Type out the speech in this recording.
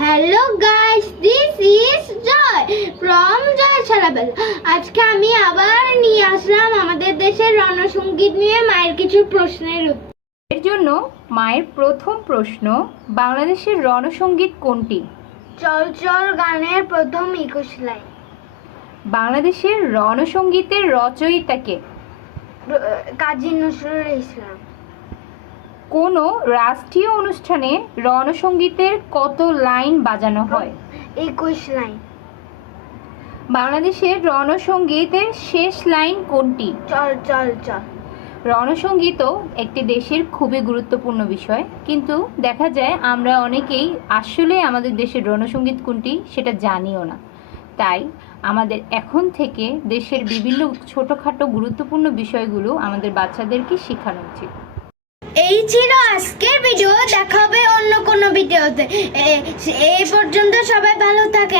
Hello guys, this is Joy from Joy ছাড়াবেল। আজকে আমি আবার নিয়ে আসলাম আমাদের দেশের রণসঙ্গীত নিয়ে মায়ের কিছু প্রশ্নের উত্তর। এর জন্য মায়ের প্রথম প্রশ্ন, বাংলাদেশের রণসঙ্গীত কোনটি? চল চল গানের প্রথম 21 লাইন। বাংলাদেশের রণসঙ্গীতের রচয়িতা কে? কাজী নজরুল ইসলাম। কোনো রাষ্ট্রীয় অনুষ্ঠানে রণসঙ্গীতের কত লাইন বাজানো হয়? 21 লাইন। বাংলাদেশের রণসঙ্গীতের শেষ লাইন কোনটি? চল চল চল। রণসঙ্গীতও একটি দেশের খুবই গুরুত্বপূর্ণ বিষয়, কিন্তু দেখা যায় আমরা অনেকেই আসলে আমাদের দেশের রণসঙ্গীত কোনটি সেটা জানিও না। তাই আমাদের এখন থেকে দেশের বিভিন্ন ছোটোখাটো গুরুত্বপূর্ণ বিষয়গুলো আমাদের বাচ্চাদেরকে শেখানো উচিত। এই ছিল আজকের ভিডিও, দেখা হবে অন্য কোনো ভিডিওতে। এই পর্যন্ত সবাই ভালো থাকে।